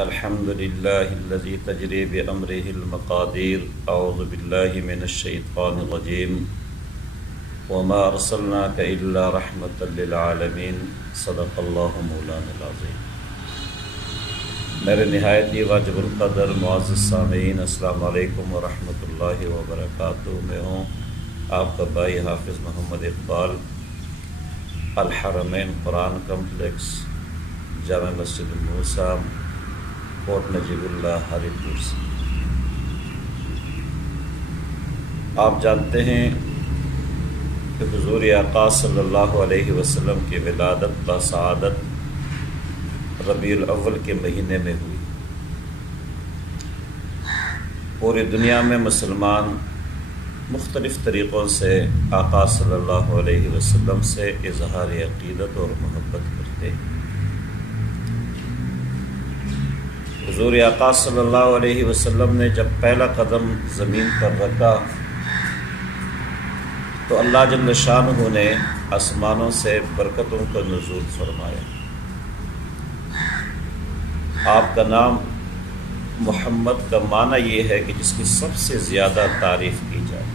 الحمد لله الذي تجري بأمره المقادير. أعوذ بالله من الشيطان الرجيم. وما أرسلناك إلا رحمة للعالمين. صدق الله مولانا العظيم. میرے نہایت ہی واجب القدر معزز سامعین، السلام علیکم ورحمۃ اللہ وبرکاتہ. میں ہوں آپ کا بھائی حافظ محمد اقبال، الحرمین قرآن کمپلیکس، جامع مسجد موسیٰ، کوٹ نجیب اللہ، ہری پور سے. آپ جانتے ہیں کہ حضور آقا صلی اللہ علیہ وسلم کی ولادت با سعادت ربیع الاول کے مہینے میں ہوئی. پوری دنیا میں مسلمان مختلف طریقوں سے آقا صلی اللہ علیہ وسلم سے اظہار عقیدت اور محبت کرتے ہیں. حضور آقا صلی اللہ علیہ وسلم نے جب پہلا قدم زمین پر رکھا تو اللہ جل شانہ نے آسمانوں سے برکتوں کا نزول فرمایا. آپ کا نام محمد کا معنی یہ ہے کہ جس کی سب سے زیادہ تعریف کی جائے.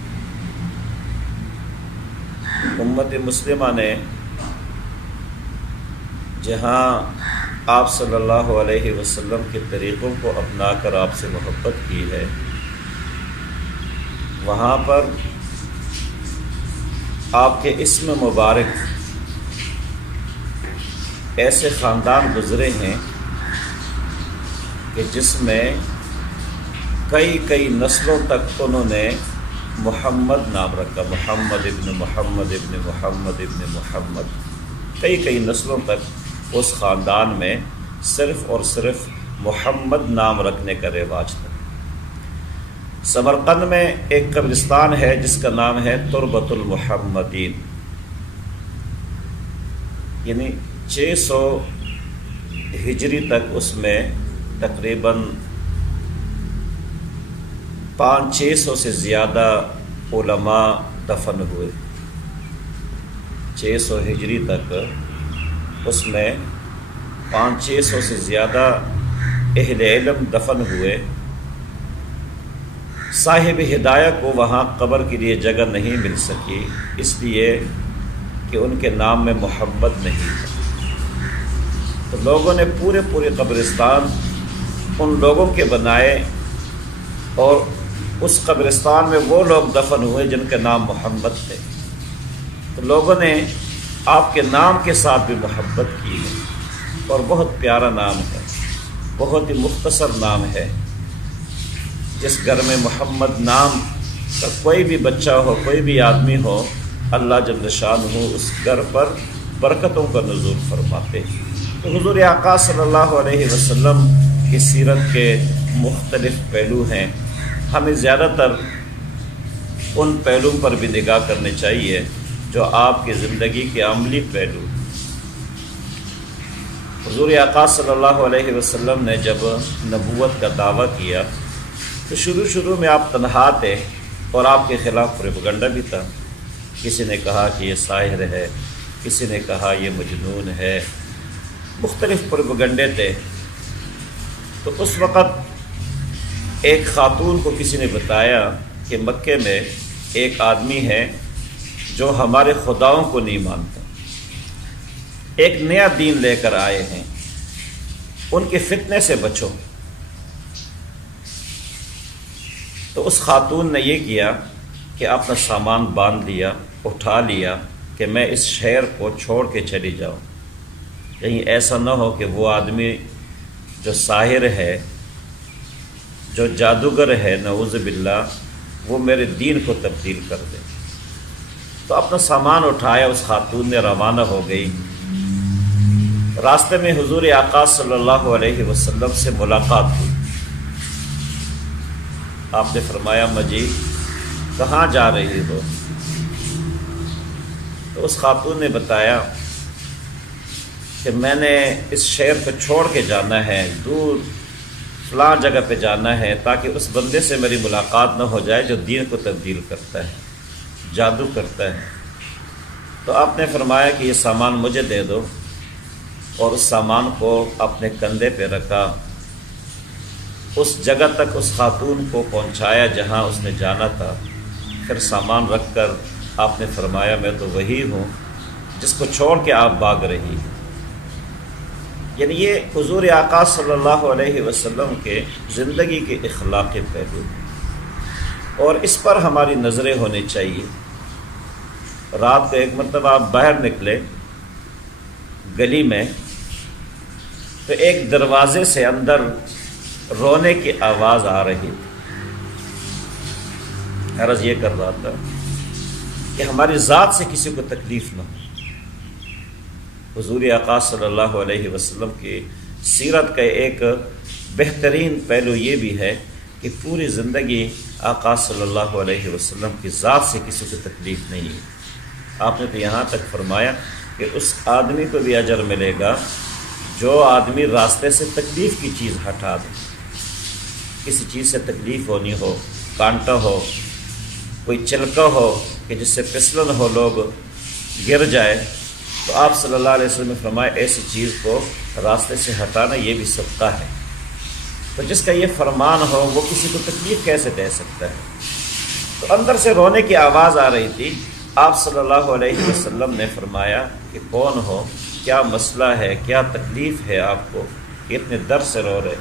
امت مسلمہ نے جہاں آپ صلی اللہ علیہ وسلم کے طریقوں کو اپنا کر آپ سے محبت کی ہے، وہاں پر آپ کے اسم مبارک ایسے خاندان گزرے ہیں کہ جس میں کئی نسلوں تک انہوں نے محمد نام رکھا. محمد ابن محمد ابن محمد ابن محمد، کئی نسلوں تک اس خاندان میں صرف اور صرف محمد نام رکھنے کا رواج تھا. سمرقند میں ایک قبرستان ہے جس کا نام ہے تربت المحمدین، یعنی 600 ہجری تک اس میں تقریباً 500-600 سے زیادہ علماء دفن ہوئے. 600 ہجری تک اس میں 500-600 سے زیادہ اہل علم دفن ہوئے. صاحب ہدایہ کو وہاں قبر کے لیے جگہ نہیں مل سکی، اس لیے کہ ان کے نام میں محمد نہیں تھا. تو لوگوں نے پورے قبرستان ان لوگوں کے بنائے، اور اس قبرستان میں وہ لوگ دفن ہوئے جن کے نام محمد تھے. تو لوگوں نے آپ کے نام کے ساتھ بھی محبت کی ہے، اور بہت پیارا نام ہے، بہت ہی مختصر نام ہے. جس گھر میں محمد نام کا کوئی بھی بچہ ہو، کوئی بھی آدمی ہو، اللہ جل شانہ اس گھر پر برکتوں کا نزول فرماتے ہیں. تو حضور آقا صلی اللہ علیہ وسلم کی سیرت کے مختلف پہلو ہیں. ہمیں زیادہ تر ان پہلوؤں پر بھی نگاہ کرنی چاہیے جو آپ کی زندگی کے عملی پہلو. حضور آقا صلی اللہ علیہ وسلم نے جب نبوت کا دعویٰ کیا تو شروع میں آپ تنہا تھے، اور آپ کے خلاف پروپیگنڈا بھی تھا. کسی نے کہا کہ یہ ساحر ہے، کسی نے کہا یہ مجنون ہے، مختلف پروپیگنڈے تھے. تو اس وقت ایک خاتون کو کسی نے بتایا کہ مکے میں ایک آدمی ہے جو ہمارے خداؤں کو نہیں مانتا، ایک نیا دین لے کر آئے ہیں، ان کے فتنے سے بچو. تو اس خاتون نے یہ کیا کہ اپنا سامان باندھ لیا، اٹھا لیا کہ میں اس شہر کو چھوڑ کے چلی جاؤں، کہیں ایسا نہ ہو کہ وہ آدمی جو ساحر ہے، جو جادوگر ہے، نعوذ باللہ، وہ میرے دین کو تبدیل کر دے. تو اپنا سامان اٹھایا، اس خاتون نے روانہ ہو گئی. راستے میں حضور آقا صلی اللہ علیہ وسلم سے ملاقات ہوئی. آپ نے فرمایا مجید کہاں جا رہی ہو؟ تو اس خاتون نے بتایا کہ میں نے اس شہر کو چھوڑ کے جانا ہے، دور فلاں جگہ پہ جانا ہے، تاکہ اس بندے سے میری ملاقات نہ ہو جائے جو دین کو تبدیل کرتا ہے، جادو کرتا ہے. تو آپ نے فرمایا کہ یہ سامان مجھے دے دو، اور اس سامان کو اپنے کندھے پہ رکھا اس جگہ تک اس خاتون کو پہنچایا جہاں اس نے جانا تھا، پھر سامان رکھ کر آپ نے فرمایا میں تو وہی ہوں جس کو چھوڑ کے آپ بھاگ رہی ہیں۔ یعنی یہ حضور آقا صلی اللہ علیہ وسلم کے زندگی کے اخلاقی پہلو ہیں، اور اس پر ہماری نظریں ہونی چاہیے۔ رات کو ایک مرتبہ آپ باہر نکلے گلی میں تو ایک دروازے سے اندر رونے کی آواز آ رہی تھی۔ عرض یہ کر رہا تھا کہ ہماری ذات سے کسی کو تکلیف نہ ہو۔ حضور آقا صلی اللہ علیہ وسلم کی سیرت کا ایک بہترین پہلو یہ بھی ہے کہ پوری زندگی آقا صلی اللہ علیہ وسلم کی ذات سے کسی کو تکلیف نہیں ہے۔ آپ نے تو یہاں تک فرمایا کہ اس آدمی کو بھی اجر ملے گا جو آدمی راستے سے تکلیف کی چیز ہٹا دے۔ کسی چیز سے تکلیف ہونی ہو، کانٹا ہو، کوئی چلکا ہو کہ جس سے پھسلن ہو، لوگ گر جائے، تو آپ صلی اللہ علیہ وسلم نے فرمایا ایسی چیز کو راستے سے ہٹانا یہ بھی صدقہ ہے۔ تو جس کا یہ فرمان ہو وہ کسی کو تکلیف کیسے دے سکتا ہے؟ تو اندر سے رونے کی آواز آ رہی تھی۔ آپ صلی اللہ علیہ وسلم نے فرمایا کہ کون ہو، کیا مسئلہ ہے، کیا تکلیف ہے آپ کو کہ اتنے درد سے رو رہے؟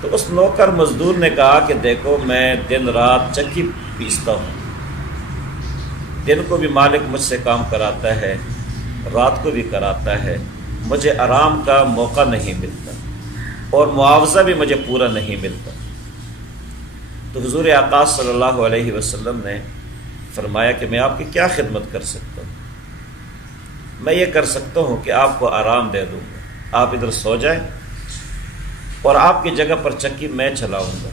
تو اس نوکر مزدور نے کہا کہ دیکھو میں دن رات چکی پیستا ہوں، دن کو بھی مالک مجھ سے کام کراتا ہے، رات کو بھی کراتا ہے، مجھے آرام کا موقع نہیں ملتا اور معاوضہ بھی مجھے پورا نہیں ملتا۔ تو حضور آقا صلی اللہ علیہ وسلم نے فرمایا کہ میں آپ کی کیا خدمت کر سکتا ہوں؟ میں یہ کر سکتا ہوں کہ آپ کو آرام دے دوں گا، آپ ادھر سو جائیں اور آپ کی جگہ پر چکی میں چلاؤں گا۔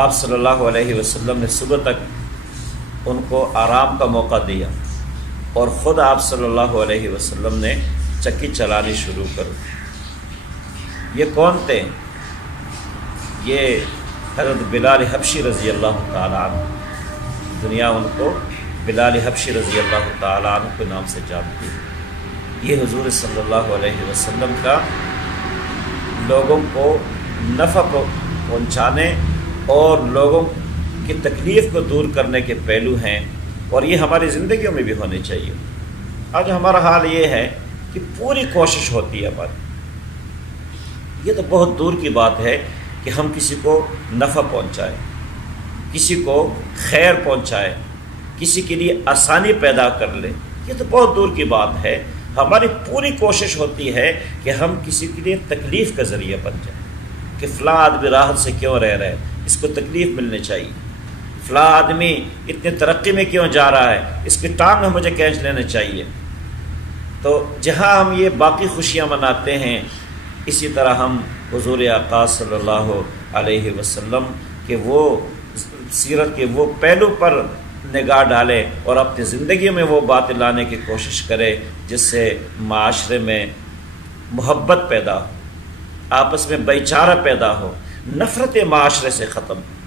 آپ صلی اللہ علیہ وسلم نے صبح تک ان کو آرام کا موقع دیا اور خود آپ صلی اللہ علیہ وسلم نے چکی چلانی شروع کر دی۔ یہ کون تھے؟ یہ حضرت بلال حبشی رضی اللہ تعالیٰ عنہ، دنیا ان کو بلال حبشی رضی اللہ تعالیٰ عنہ کے نام سے جانتی ہے۔ یہ حضور صلی اللہ علیہ وسلم کا لوگوں کو نفع پہنچانے اور لوگوں کی تکلیف کو دور کرنے کے پہلو ہیں، اور یہ ہماری زندگیوں میں بھی ہونے چاہیے۔ آج ہمارا حال یہ ہے کہ پوری کوشش ہوتی ہے ہماری، یہ تو بہت دور کی بات ہے کہ ہم کسی کو نفع پہنچائیں، کسی کو خیر پہنچائیں، کسی کے لیے آسانی پیدا کر لیں، یہ تو بہت دور کی بات ہے۔ ہماری پوری کوشش ہوتی ہے کہ ہم کسی کے لیے تکلیف کا ذریعہ بن جائیں، کہ فلاں آدمی راحت سے کیوں رہ رہا ہے، اس کو تکلیف ملنی چاہیے، فلاں آدمی اتنی ترقی میں کیوں جا رہا ہے، اس کی ٹانگ میں مجھے کھینچ لینا چاہیے۔ تو جہاں ہم یہ باقی خوشیاں مناتے ہیں، اسی طرح ہم حضور آقا صلی اللہ علیہ وسلم کے وہ سیرت کے وہ پہلو پر نگاہ ڈالے اور اپنی زندگی میں وہ باتیں لانے کی کوشش کرے جس سے معاشرے میں محبت پیدا ہو، آپس میں بھائی چارہ پیدا ہو، نفرت معاشرے سے ختم ہو۔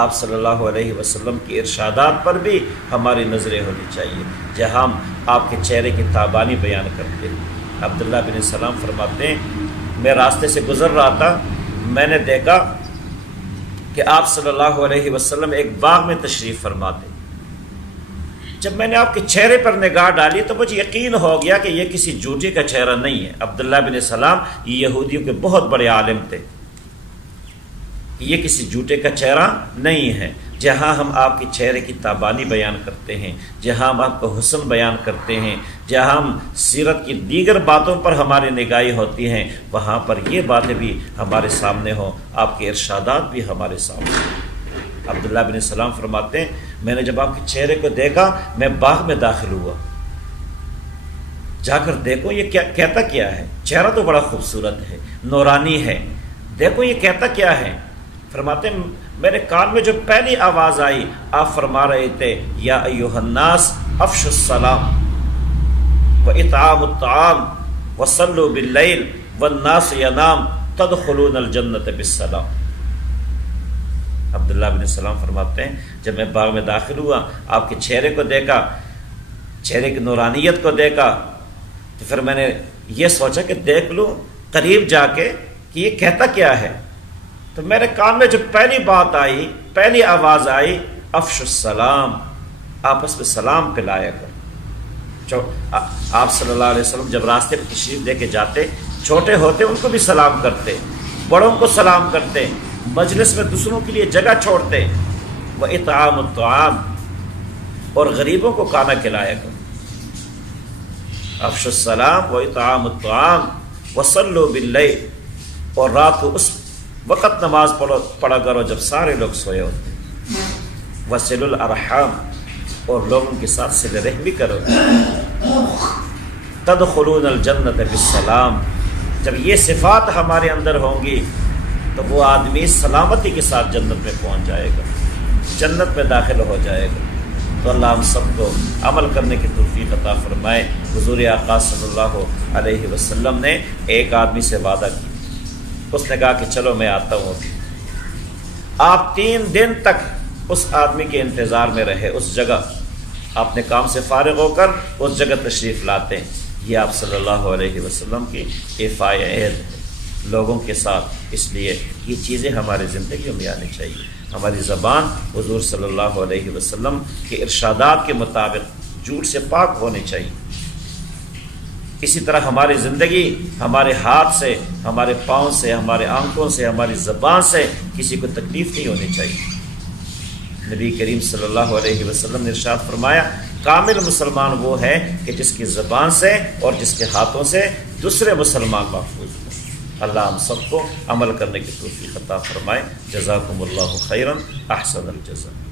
آپ صلی اللہ علیہ وسلم کی ارشادات پر بھی ہماری نظریں ہونی چاہیے، جہاں ہم آپ کے چہرے کی تابانی بیان کرتے ہیں۔ عبداللہ بن سلام فرماتے ہیں میں راستے سے گزر رہا تھا، میں نے دیکھا کہ آپ صلی اللہ علیہ وسلم ایک باغ میں تشریف فرماتے۔ جب میں نے آپ کے چہرے پر نگاہ ڈالی تو مجھے یقین ہو گیا کہ یہ کسی جھوٹے کا چہرہ نہیں ہے۔ عبداللہ بن سلام یہ یہودیوں کے بہت بڑے عالم تھے، یہ کسی جھوٹے کا چہرہ نہیں ہے۔ جہاں ہم آپ کے چہرے کی تابانی بیان کرتے ہیں، جہاں ہم آپ کا حسن بیان کرتے ہیں، جہاں ہم سیرت کی دیگر باتوں پر ہماری نگاہیں ہوتی ہیں، وہاں پر یہ باتیں بھی ہمارے سامنے ہوں، آپ کے ارشادات بھی ہمارے سامنے ہوں۔ عبداللہ بن سلام فرماتے ہیں میں نے جب آپ کے چہرے کو دیکھا میں باغ میں داخل ہوا، جا کر دیکھو یہ کہتا کیا ہے، چہرہ تو بڑا خوبصورت ہے، نورانی ہے، دیکھو یہ کہتا کیا ہے۔ فرماتے ہیں میرے کان میں جو پہلی آواز آئی آپ فرما رہے تھے یا ایھا الناس افشوا السلام واطعام الطعام وصلوا باللیل والناس ینام تدخلون الجنۃ بالسلام۔ عبداللہ بن سلام فرماتے ہیں جب میں باغ میں داخل ہوا، آپ کے چہرے کو دیکھا، چہرے کی نورانیت کو دیکھا، تو پھر میں نے یہ سوچا کہ دیکھ لوں قریب جا کے کہ یہ کہتا کیا ہے. تو میرے کان میں جو پہلی بات آئی، پہلی آواز آئی، افش السلام، آپس میں سلام پلایا کر. آپ صلی اللہ علیہ وسلم جب راستے پر تشریف لے کے جاتے، چھوٹے ہوتے ان کو بھی سلام کرتے، بڑوں کو سلام کرتے، مجلس میں دوسروں کے لیے جگہ چھوڑتے. وَإِطْعَامُ الطَّعَامِ، اور غریبوں کو کھانا کھلایا کر. افش السلام وَإِطْعَامُ الطَّعَامِ وَصَلُّوا بِاللَّيْلِ، اور رات کو اس وقت نماز پڑھا کرو جب سارے لوگ سوئے ہوتے. وَصِلُوا الْأَرْحَامِ، اور لوگوں کے ساتھ صلہ رحمی کرو. تدخلون الجنت بالسلام، جب یہ صفات ہمارے اندر ہوں گی تو وہ آدمی سلامتی کے ساتھ جنت میں پہنچ جائے گا، جنت میں داخل ہو جائے گا. تو اللہ ہم سب کو عمل کرنے کی توفیق عطا فرمائے. حضور آقا صلی اللہ علیہ وسلم نے ایک آدمی سے وعدہ کیا، اس نے کہا کہ چلو میں آتا ہوں. آپ 3 دن تک اس آدمی کے انتظار میں رہے. اس جگہ اپنے کام سے فارغ ہو کر اس جگہ تشریف لاتے ہیں. یہ آپ صلی اللہ علیہ وسلم کی ایفائے عہد لوگوں کے ساتھ. اس لیے یہ چیزیں ہماری زندگیوں میں آنی چاہیے. ہماری زبان حضور صلی اللہ علیہ وسلم کے ارشادات کے مطابق جھوٹ سے پاک ہونی چاہیے. اسی طرح ہماری زندگی ہمارے ہاتھ سے، ہمارے پاؤں سے، ہمارے آنکھوں سے، ہماری زبان سے کسی کو تکلیف نہیں ہونی چاہیے. نبی کریم صلی اللہ علیہ وسلم نے ارشاد فرمایا کامل مسلمان وہ ہے کہ جس کی زبان سے اور جس کے ہاتھوں سے دوسرے مسلمان محفوظ ہوں. اللہ ہم سب کو عمل کرنے کی توفیق عطا فرمائے. جزاکم اللہ خیرا، احسن الجزاء.